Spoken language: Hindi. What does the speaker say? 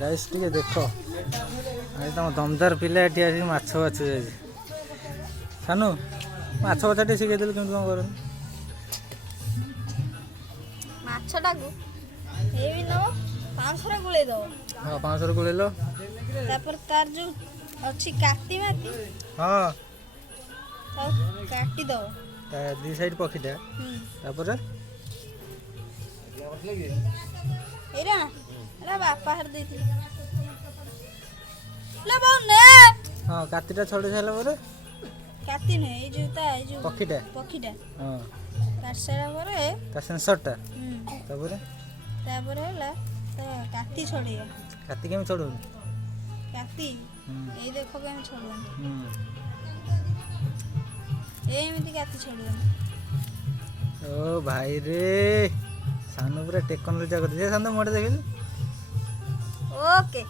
गाइस टिके देख आज तुम दमदार पिला एटी आसिक माछ बाछु जाए सानू माछ बचा टे शिखे देलु केमती कौन कर ମାଛଟାକୁ ଏଇ ନବ 500 ରେ ଗୁଳେଇ ଦବ। हाँ 500 गोलेल ତାପରେ ତାର ଯୋଉ ଅଛି କାଟି ମାଟି हाँ ତାକୁ କାଟି ଦବ। दी साइड पखीटा तापर ଏଇରା ଏରା ବାପା ହାର ଦେଇଥିଲେ ଲେ ବାଉ ନେ हाँ कातीटा छड़े सारा पर କାଟି ନେ ଏଇ ଯୋଉ ତା ଏଇ ଯୋଉ पखीटा ପକ୍ଷୀଟା हाँ କାଟି ସାରିଲା ପରେ ता सेंसरटा तापर ତାପରେ ହେଲା ତା କାଟି ଛଡେଇବା। काती केम छड़ू କାଟି ଏଇ ଦେଖ କେମିତି ଛଡୁଛନ୍ତି ଏମିତି କାଟି ଛଡୁଛନ୍ତି। ओ भाई रे सानू पूरा टेक्नोलॉजी कर दे सानू मोटे देखिल ओके।